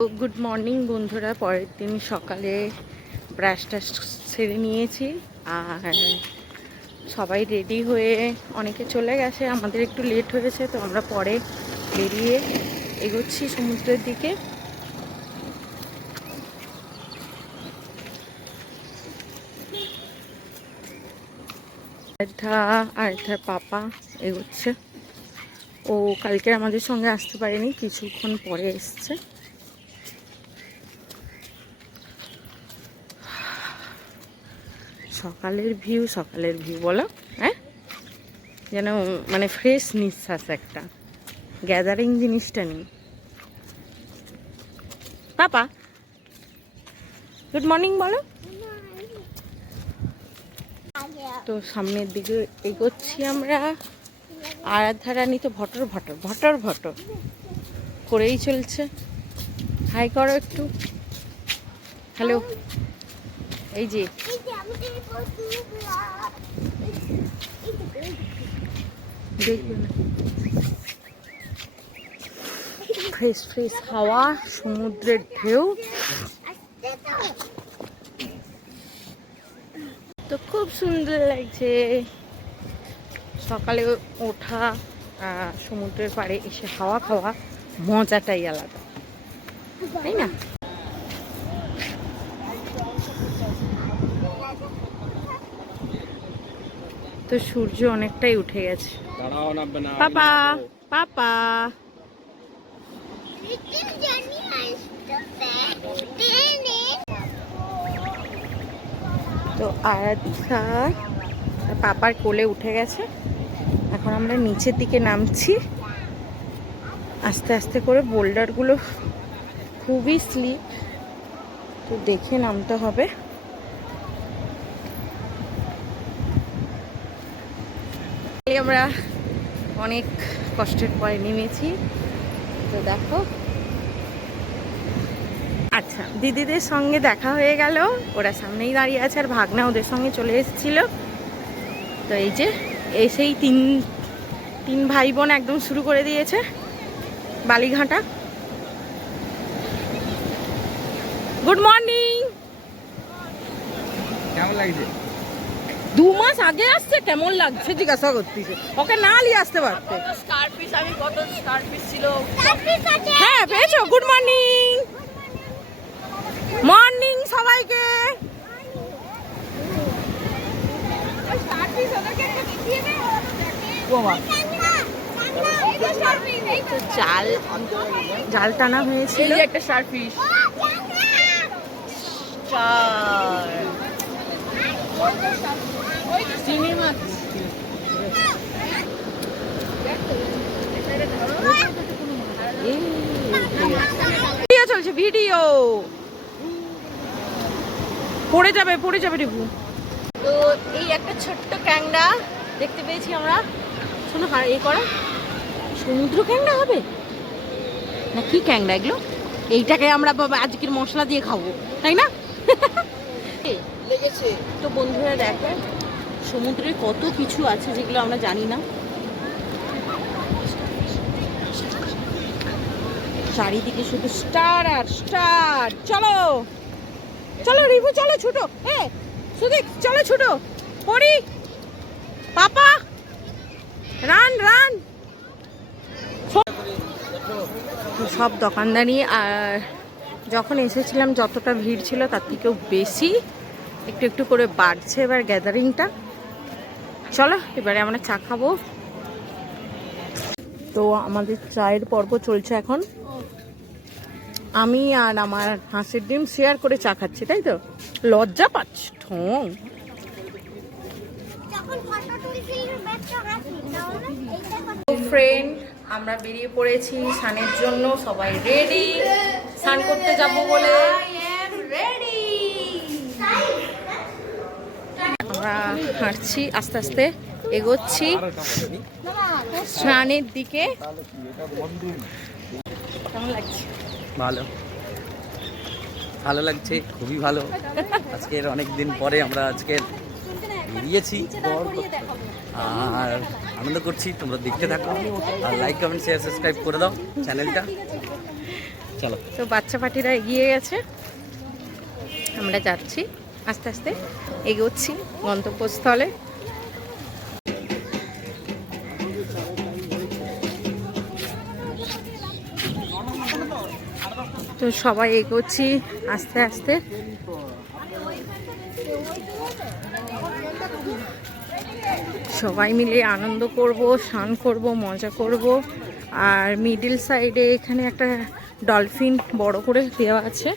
Good morning বন্ধুরা। পরের দিন সকালে ব্রাশ টাশ সেরে নিয়েছি আর সবাই রেডি হয়ে অনেকে চলে গেছে, আমাদের একটু লেট হয়েছে তো আমরা পরে বেরিয়ে এগোচ্ছি সমুদ্রের দিকে। আরেকটার পাপা এগোচ্ছে, ও কালকে আমাদের সঙ্গে আসতে পারেনি, কিছুক্ষণ পরে এসছে। সকালের ভিউ বলো, হ্যাঁ, যেন মানে ফ্রেশ নিঃশ্বাস একটা, গ্যাদারিং জিনিসটা নেই। পাপা গুড মর্নিং বলো। তো সামনের দিকে এগোচ্ছি আমরা। আরাধ্যা রানী তো ভটর ভটর ভটর ভটর করেই চলছে। হাই করো একটু, হ্যালো। এই যে দেখবে না, ফ্রেশ ফ্রেশ হাওয়া, সমুদ্রের ঢেউ, তো খুব সুন্দর লাগছে। সকালে ওঠা, সমুদ্রের পাড়ে এসে হাওয়া খাওয়া মজাটাই আলাদা, তাই না? তো সূর্য অনেকটাই উঠে গেছে। পাপা পাপা তো আরাধ্যা পাপার কোলে উঠে গেছে। এখন আমরা নিচের দিকে নামছি আস্তে আস্তে করে। বোল্ডারগুলো খুবই স্লিপ, তো দেখে নামতে হবে। আমরা অনেক কষ্টের পরে নেমেছি, তো দেখো। আচ্ছা, দিদিদের সঙ্গে দেখা হয়ে গেল, ওরা সামনেই দাঁড়িয়ে আছে, আর ভাগনা ওদের সঙ্গে চলে এসেছিল। তো এই যে এসেই তিন ভাই বোন একদম শুরু করে দিয়েছে বালিঘাটা। Good morning. কেমন লাগছে? 2 মাস আগে আসছে, কেমন লাগছে জিজ্ঞাসা করতেছে, ওকে না নিয়ে আসতে পারতে। হ্যাঁ পেয়েছো? Good morning. মর্নিং সবাইকে। জাল টানা হয়েছিল, একটা স্টারফিশ। চিংড়ি মাছ। ভিডিও চলছে, ভিডিও। পড়ে যাবে রিভু। তো এই একটা ছোট্ট ক্যাংড়া দেখতে পেয়েছি আমরা। শোনো, এই করা সমুদ্র ক্যাংড়া হবে না কি ক্যাংড়া এগুলো? এইটাকে আমরা আজকের মশলা দিয়ে খাবো, তাই না? লেগেছে তো বন্ধুরা, দেখো সমুদ্রে কত কিছু আছে যেগুলো আমরা জানি না। চারিদিকে শুধু স্টার আর স্টার। চলো চলো রিভু, চলো ছুটো। সুদীপ চলো ছুটো। পড়ি পাপা, রান রান। সব দোকানদারি, আর যখন এসেছিলাম যতটা ভিড় ছিল তার থেকেও বেশি, একটু একটু করে বাড়ছে এবার গ্যাদারিংটা। চলো এবারে আমরা চা খাবো। তো আমাদের চায়ের পর্ব চলছে এখন। আমি আর আমার হাঁসের ডিম শেয়ার করে চা খাচ্ছি, তাই তো? লজ্জা পাচ্ছি ঠোং। ফ্রেন্ড, আমরা বেরিয়ে পড়েছি স্নানের জন্য, সবাই রেডি স্নান করতে যাব বলে। আমরা হাঁটছি, আস্তে আস্তে এগোচ্ছি স্নানের দিকে। কেমন লাগছে? ভালো লাগছে, খুবই ভালো। আজকের অনেক দিন পরে আমরা আজকে বেরিয়েছি আর আনন্দ করছি। তোমরা দেখতে থাকো আর লাইক কমেন্ট শেয়ার সাবস্ক্রাইব করে দাও চ্যানেলটা। চলো। তো বাচ্চা পার্টিরা এগিয়ে গেছে, আমরা যাচ্ছি আস্তে আস্তে এগোচ্ছি গন্তব্যস্থলে। তো সবাই এগোচ্ছি আস্তে আস্তে। সবাই মিলে আনন্দ করব, স্নান করব, মজা করব। আর মিডিল সাইডে এখানে একটা ডলফিন বড় করে দেওয়া আছে,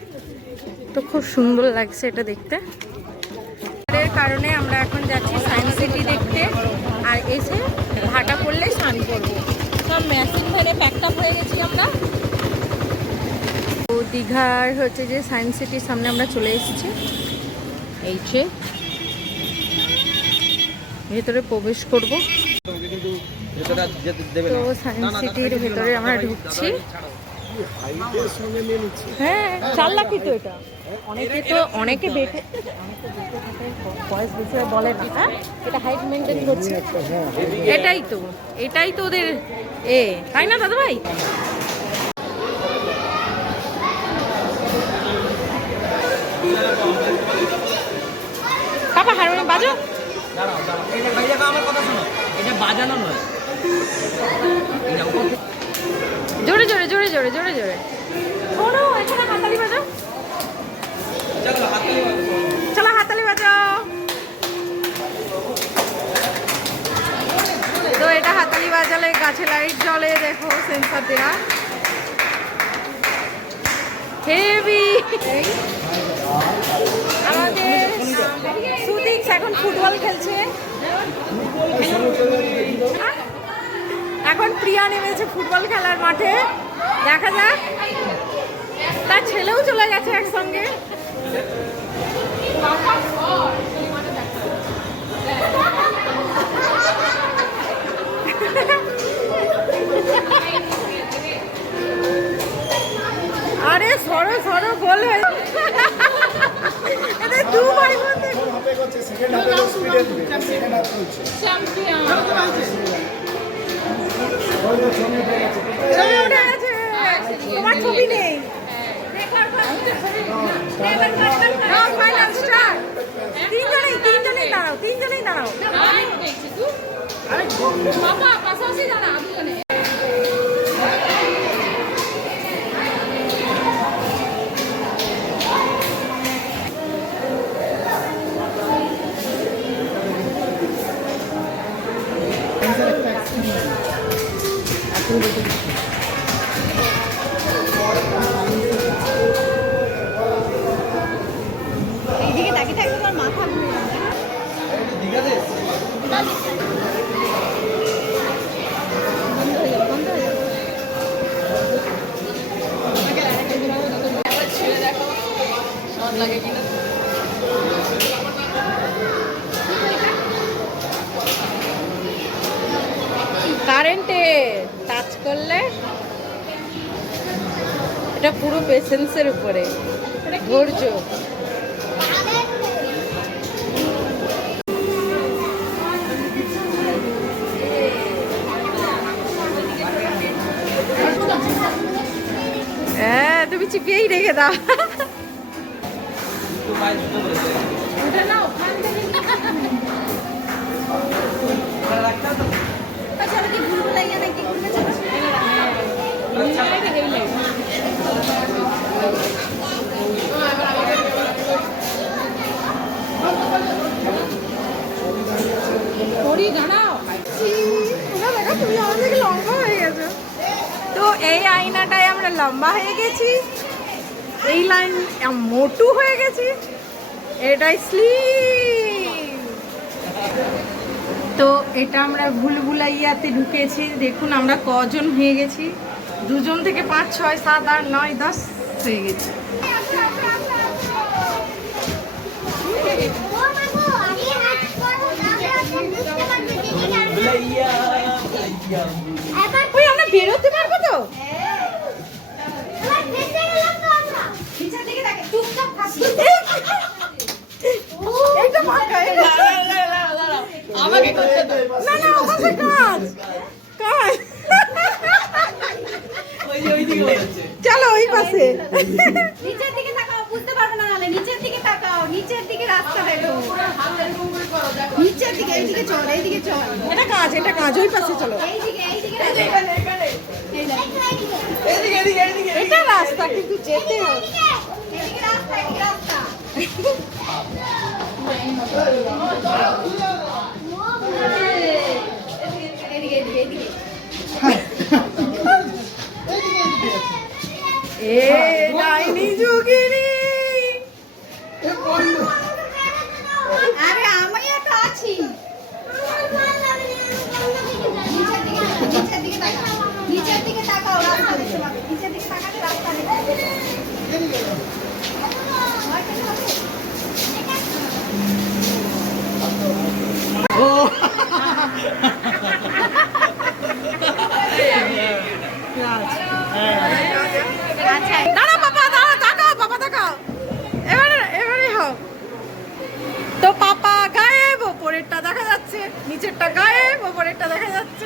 তো খুব সুন্দর লাগছে এটা দেখতে। এর কারণে আমরা এখন যাচ্ছি সায়েন্স সিটি দেখতে, আর এসে ভাটা করলে স্নান করবো। সব মেশিন ধরে প্যাকড আপ হয়ে গেছি আমরা। তো দীঘার হচ্ছে যে সায়েন্স সিটির সামনে আমরা চলে এসেছি। এই যে ভেতরে প্রবেশ করব। তো সায়েন্স সিটির ভেতরে আমরা ঢুকছি। হ্যাঁ 4 লাখই তো এটা। অনেকে বেটে বয়স বেশি বলে না, হ্যাঁ এটা হাইট মেনটেন করছে। এটাই তো ওদের তাই না দাদা ভাই? কাপা হারমোনিয়াম বাজো। আমার কথা শোনো, এটা বাজানো নয়, জোরে জোরে জোরে জোরে জোরে জোরে শোনো। এখানে হাতালি বাজাও, চলো হাতালি বাজাও। তো এটা হাতালি বাজালে গাছে লাইট জ্বলে, দেখো সেন্সার দেওয়া, হেভি। আমাদের সুদীপ এখন ফুটবল খেলছে, এখন প্রিয়া নেমেছে ফুটবল খেলার মাঠে। দেখা যাক, তার ছেলেও চলে গেছে একসঙ্গে। আরে সরো সরো গোল হয়ে দু ভাই তোমার ছবি নেই। তিনজনেই দাঁড়াও। এইদিকে তাকিয়ে থাকলে তোমার মাথা ঘুরে যাবে। কারেন্টে টাচ করলে এটা পুরো পেশেন্সের উপরে, ধৈর্য। হ্যাঁ তুমি চিপিয়েই রেখে দাও। তো এই আয়নাটায় আমরা লম্বা হয়ে গেছি, এই লাইন মোটু হয়ে গেছি, এটাই স্লিম। তো এটা আমরা ভুলভুলাইয়াতে ঢুকেছি। দেখুন আমরা কজন হয়ে গেছি, 2 জন থেকে 5, 6, 7, 8, 9, 10 হয়ে গেছি। ওই আমরা বেরোতে পারবো তো? চলো ওই পাশে। নিচের দিকে তাকাও, বুঝতে পারবে না নালে নিচের দিকে তাকাও, নিচের দিকে রাস্তা দেখো, নিচের দিকে, এইদিকে চল, এইদিকে চল, এটা কাজ ওই পাশে চলো। এইদিকে এটা রাস্তা কিন্তু যেতে হবে। এইদিকে রাস্তা, এইদিকে রাস্তা। এইদিকে, এইদিকে। এ ডাইনি যোগিনী। আরে আমি তো আছি। নিচের দিকে তাকাও, নিচের দিকে তাকাও, রাস্তা দেখতে পাবে, নিচের দিকে তাকালে রাস্তা দেখতে পাবে। আচ্ছা দাঁড়া পাপা, তাকাও পাপা, তাকাও। এবারে হোক তো। পাপা গায়েব, ওপরেরটা দেখা যাচ্ছে, নিচেরটা গায়েব, ওপরেরটা দেখা যাচ্ছে।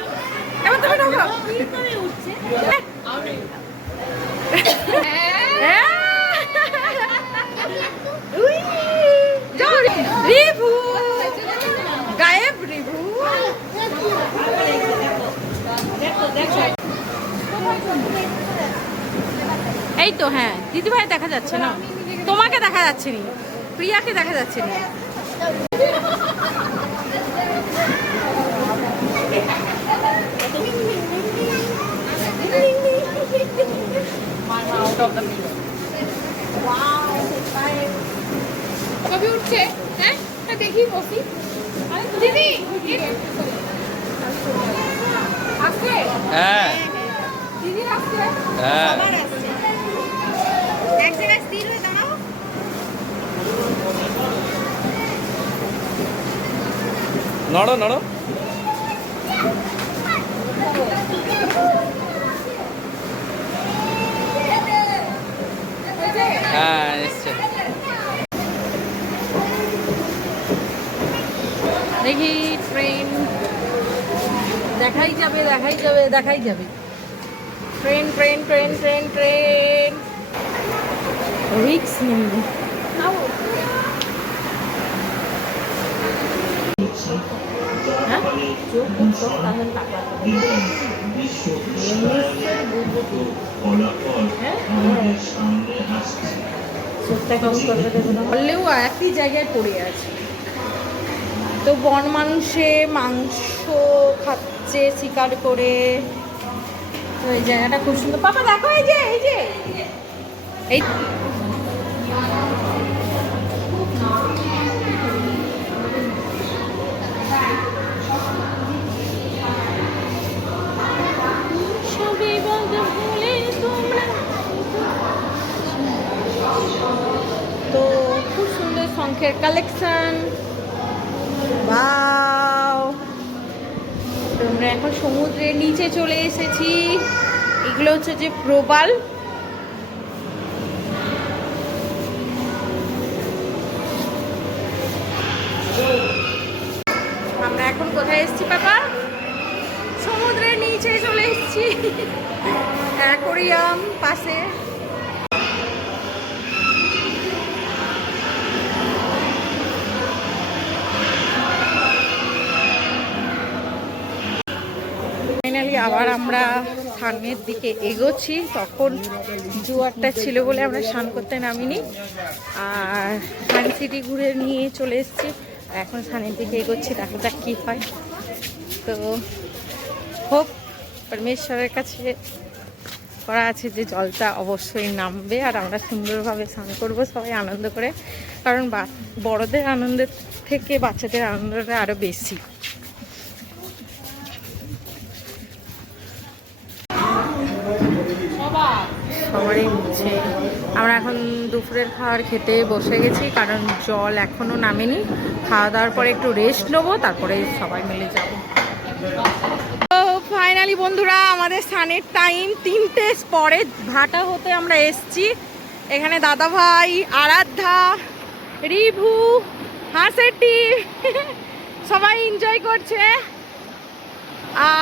এবার তুমি ঢোকো। উই, যাও, রিভু গায়েব, রিভু। এই তো হ্যাঁ, দিদিভাই দেখা যাচ্ছে না, তোমাকে দেখা যাচ্ছে না, প্রিয়াকে দেখা যাচ্ছে না। কবি উঠছে, হ্যাঁ দেখি বসি। দিদি আসছে, হ্যাঁ দিদি আসছে, হ্যাঁ আবার আসছে। এক জায়গায় স্থির হয়ে দাঁড়াও। নড়ো নড়ো। হ্যাঁ নিশ্চয়। দেখি ট্রেন দেখাই যাবে। ট্রেন রিক্স নেবে। হ্যাঁ চোখ তাহলে টাকা চোখটা কেমন করবে দেবো না, বললেও একই জায়গায় পড়ে আছে। তো বন মানুষে মাংস খাচ্ছে শিকার করে। তো এই জায়গাটা খুব সুন্দর। পাপা দেখো, এই যে এই তো খুব সুন্দর শঙ্খের কালেকশন। বাও, তোমরা এখন সমুদ্রের নিচে চলে এসেছি। এগুলো হচ্ছে যে প্রবাল। আমরা এখন কোথায় এসেছি পাপা? সমুদ্রের নিচে চলে এসেছি, অ্যাকোরিয়াম পাশে। ফাইনালি আবার আমরা স্নানের দিকে এগোচ্ছি। তখন জোয়ারটা ছিল বলে আমরা স্নান করতে নামিনি, আর সান সিটি ঘুরে নিয়ে চলে এসেছি। এখন স্নানের দিকে এগোচ্ছি, দেখা যাক কী হয়। তো হোপ পরমেশ্বরের কাছে করা আছে যে জলটা অবশ্যই নামবে আর আমরা সুন্দরভাবে স্নান করবো সবাই আনন্দ করে, কারণ বড়দের আনন্দের থেকে বাচ্চাদের আনন্দটা আরও বেশি। সবারই নিচ্ছে। আমরা এখন দুপুরের খাবার খেতে বসে গেছি, কারণ জল এখনও নামেনি। খাওয়া দাওয়ার পরে একটু রেস্ট নেবো, তারপরে সবাই মিলে যাব। তো ফাইনালি বন্ধুরা, আমাদের স্নানের টাইম 3টে পরে ভাটা হতে আমরা এসছি। এখানে দাদা ভাই, আরাধ্যা, রিভু, হাসেটি সবাই এনজয় করছে।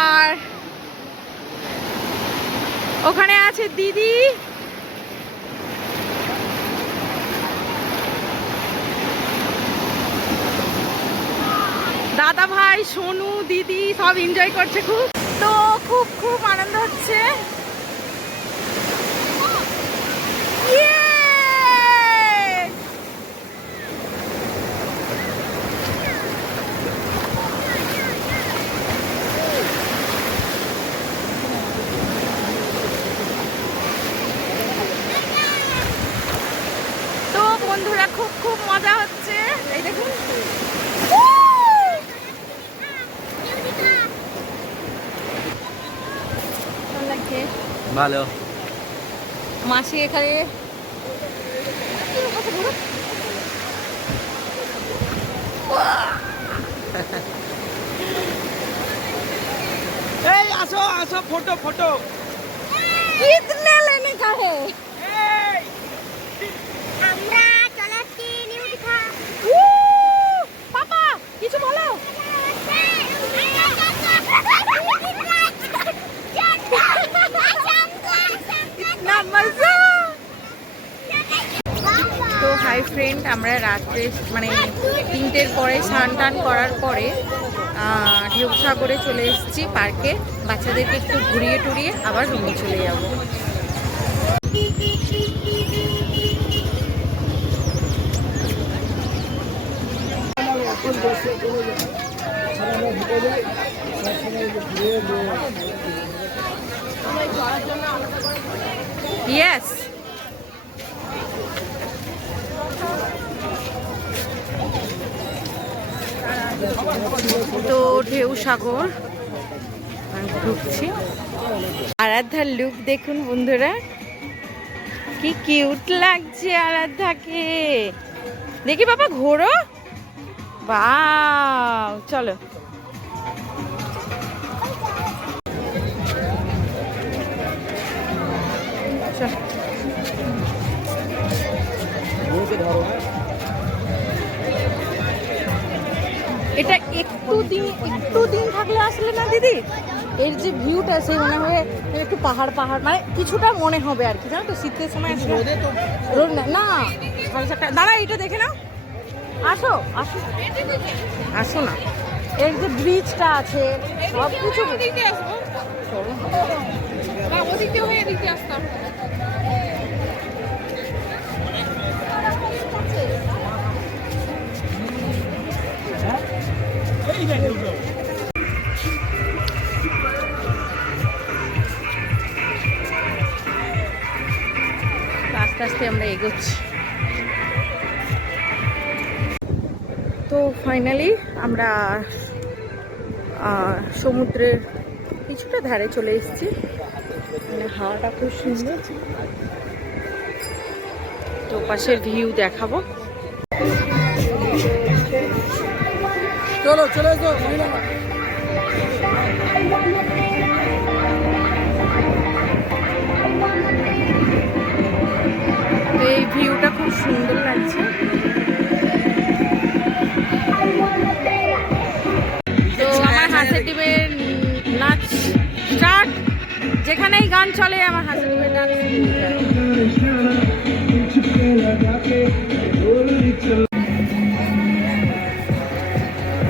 আর ওখানে আছে দিদি, দাদা ভাই, সোনু, দিদি সব এনজয় করছে খুব। তো খুব খুব আনন্দ হচ্ছে। তো বন্ধুরা খুব খুব মজা হচ্ছে, এই দেখুন। ভালো। মাসি এখানে এই আসো আসো, ফটো ফটো। कितने लेने का है? আমরা চলাচ্ছি নিউ দীঘা। পাপা কিছু বলো। ইতনা মজা। তো হাই ফ্রেন্ড, আমরা রাত্রে মানে 3টের পরে স্নান টান করার পরে ঢেউসাগরে চলে এসেছি পার্কে। বাচ্চাদেরকে একটু ঘুরিয়ে টুরিয়ে আবার রুমে চলে যাবো। ইয়েস, তো ঢেউসাগর ঢুকছি। আরাধ্যার লুক দেখুন বন্ধুরা, কি কিউট লাগছে আরাধ্যাকে। দেখি বাবা ঘোরো। বাহ, চলো। এটা একটু দিন থাকলে আসলে না দিদি, এর যে ভিউটা সেই মনে হবে একটু পাহাড় পাহাড়, মানে কিছুটা মনে হবে আর কি, জানো তো। শীতের সময় আসলে রোদ না, 4:30 দাঁড়া, এইটা দেখে নাও। আসো আসো আসো না, এর যে ব্রিজটা আছে সব কিছু। আস্তে আস্তে আমরা এগোচ্ছি। তো ফাইনালি আমরা সমুদ্রের কিছুটা ধারে চলে এসেছি। মানে হাওয়াটা খুব সুন্দর। তো পাশের ভিউ দেখাবো। চলো চলে এসো। এই ভিউটা খুব সুন্দর লাগছে। তো আমার হাসের টিমের নাচ স্টার্ট। যেখানেই গান চলে আমার হাসের টিমের ডান্স।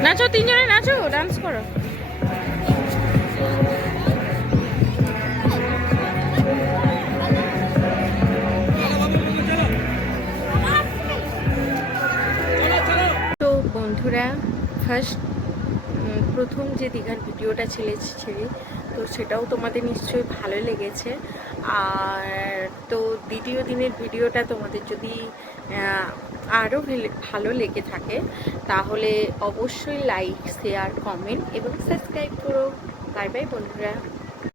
নাচো, 3 জনে নাচো, ডান্স করো। তো বন্ধুরা, প্রথম যে দীঘার ভিডিওটা ছেড়ে তো সেটাও তোমাদের নিশ্চয়ই ভালো লেগেছে। আর তো দ্বিতীয় দিনের ভিডিওটা তোমাদের যদি আরও ভালো লেগে থাকে তাহলে অবশ্যই লাইক, শেয়ার, কমেন্ট এবং সাবস্ক্রাইব করো। বাই বাই বন্ধুরা।